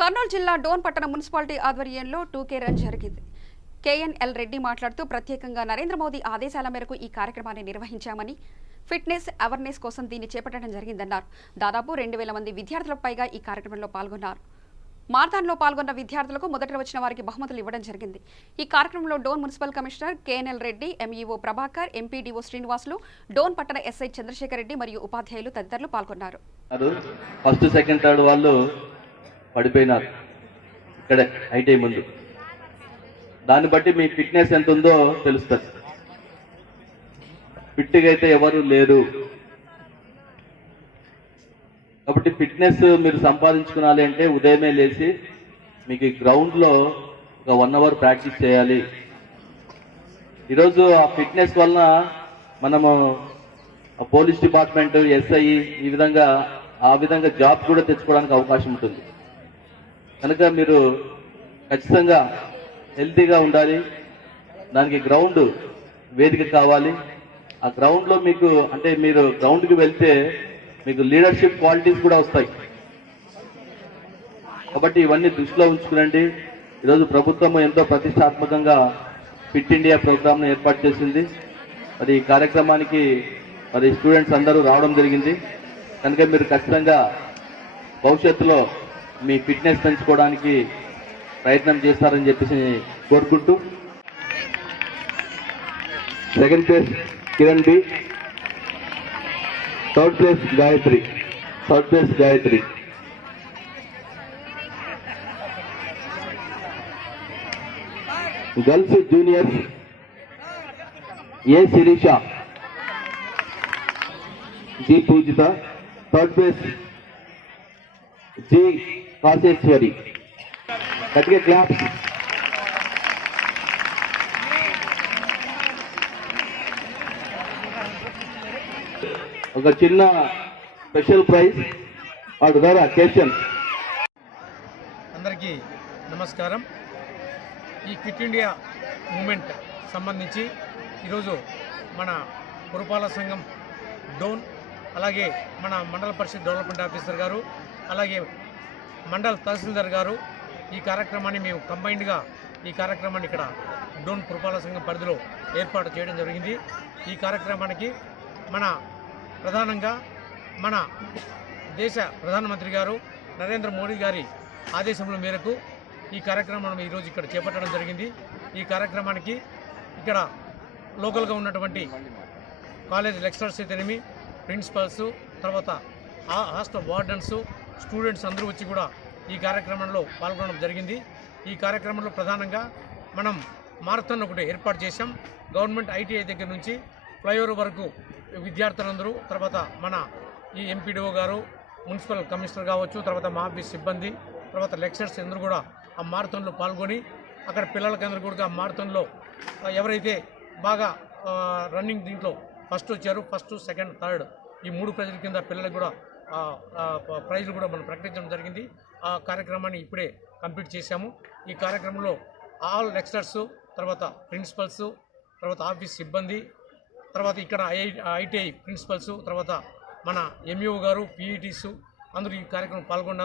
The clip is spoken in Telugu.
కర్నూలు జిల్లా డోన్ పట్టణ మున్సిపాలిటీ ఆధ్వర్యంలో 2K రన్ జరిగింది. KNL రెడ్డి మాట్లాడుతూ ప్రత్యేకంగా నరేంద్ర మోదీ ఆదేశాల మేరకు ఈ కార్యక్రమాన్ని నిర్వహించామని, ఫిట్నెస్ అవేర్నెస్ కోసం దీన్ని చేపట్టడం జరిగిందన్నారు. దాదాపు 2000 మంది విద్యార్థులకు పైగా ఈ కార్యక్రమంలో పాల్గొన్నారు. మారథాన్లో పాల్గొన్న విద్యార్థులకు మొదట వచ్చిన వారికి బహుమతులు ఇవ్వడం జరిగింది. ఈ కార్యక్రమంలో Dhone municipal commissioner KNL Reddy, MEO Prabhakar, MPDO Srinivasulu, Dhone పట్టణ SI చంద్రశేఖర్ రెడ్డి మరియు ఉపాధ్యాయులు తదితరులు పాల్గొన్నారు. ఫస్ట్ సెకండ్ థర్డ్ వాళ్ళు పడిపోయినారు ఇక్కడ ఐటీ ముందు. దాన్ని బట్టి మీ ఫిట్నెస్ ఎంత ఉందో తెలుస్తుంది. ఫిట్గా అయితే ఎవరు లేరు కాబట్టి ఫిట్నెస్ మీరు సంపాదించుకోవాలి అంటే ఉదయమే లేచి మీకు గ్రౌండ్లో ఒక 1 అవర్ ప్రాక్టీస్ చేయాలి. ఈరోజు ఆ ఫిట్నెస్ వలన మనము పోలీస్ డిపార్ట్మెంట్, SI ఆ విధంగా జాబ్ కూడా తెచ్చుకోవడానికి అవకాశం ఉంటుంది. కనుక మీరు ఖచ్చితంగా హెల్తీగా ఉండాలి. దానికి గ్రౌండ్ వేదిక కావాలి. ఆ గ్రౌండ్లో మీకు అంటే మీరు గ్రౌండ్కి వెళ్తే మీకు లీడర్షిప్ క్వాలిటీస్ కూడా వస్తాయి. కాబట్టి ఇవన్నీ దృష్టిలో ఉంచుకునండి. ఈరోజు ప్రభుత్వం ఎంతో ప్రతిష్టాత్మకంగా ఫిట్ ఇండియా ప్రోగ్రామ్ను ఏర్పాటు చేసింది. మరి ఈ కార్యక్రమానికి మరి స్టూడెంట్స్ అందరూ రావడం జరిగింది. కనుక మీరు ఖచ్చితంగా భవిష్యత్తులో మీ ఫిట్నెస్ పెంచుకోవడానికి ప్రయత్నం చేస్తారని చెప్పేసి కోరుకుంటూ, second place Kiran B, third place Gayathri. Girls juniors A Sirisha, G Poojitha, third place G Kaseswari. గట్టిగా క్లాప్స్. ఒక చిన్న స్పెషల్ ప్రైజ్ వాడు ద్వారా క్వశ్చన్. అందరికీ నమస్కారం. ఈ ఫిట్ ఇండియా మూమెంట్ సంబంధించి ఈరోజు మన పురపాలక సంఘం డోన్, అలాగే మన మండల పరిషత్ డెవలప్మెంట్ ఆఫీసర్ గారు, అలాగే మండల తహసీల్దార్ గారు ఈ కార్యక్రమాన్ని మేము కంబైన్డ్గా ఈ కార్యక్రమాన్ని ఇక్కడ డోన్ పురపాలక సంఘం పరిధిలో ఏర్పాటు చేయడం జరిగింది. ఈ కార్యక్రమానికి ప్రధానంగా మన దేశ ప్రధానమంత్రి గారు నరేంద్ర మోడీ గారి ఆదేశముల మేరకు ఈ కార్యక్రమాన్ని ఈరోజు ఇక్కడ చేపట్టడం జరిగింది. ఈ కార్యక్రమానికి ఇక్కడ లోకల్గా ఉన్నటువంటి కాలేజ్ లెక్చరర్స్ అయితేనేమి, ప్రిన్సిపల్స్, తర్వాత హాస్టల్ వార్డెన్స్, స్టూడెంట్స్ అందరూ వచ్చి కూడా ఈ కార్యక్రమంలో పాల్గొనడం జరిగింది. ఈ కార్యక్రమంలో ప్రధానంగా మనం మారథాన్ ఒకటి ఏర్పాటు చేశాం. గవర్నమెంట్ ITI దగ్గర నుంచి ఫ్లైఓవర్ వరకు విద్యార్థులందరూ, తర్వాత మన ఈ MPDO గారు, మున్సిపల్ కమిషనర్ కావచ్చు, తర్వాత మా ఆఫీస్ సిబ్బంది, తర్వాత లెక్చరర్స్ అందరూ కూడా ఆ మారథాన్లో పాల్గొని అక్కడ పిల్లలకందరూ కూడా ఆ మారథాన్లో ఎవరైతే బాగా రన్నింగ్ దీంట్లో ఫస్ట్ వచ్చారు, ఫస్ట్, సెకండ్, థర్డ్ ఈ 3 ప్రైజుల కింద పిల్లలకు కూడా ప్రైజులు కూడా మనం ప్రకటించడం జరిగింది. ఆ కార్యక్రమాన్ని ఇప్పుడే కంప్లీట్ చేశాము. ఈ కార్యక్రమంలో ఆల్ లెక్చరర్స్, తర్వాత ప్రిన్సిపల్స్, తర్వాత ఆఫీస్ సిబ్బంది, తర్వాత ఇక్కడ ITI ప్రిన్సిపల్స్, తర్వాత మన MEO గారు, PETs అందరూ ఈ కార్యక్రమం పాల్గొన్నారు.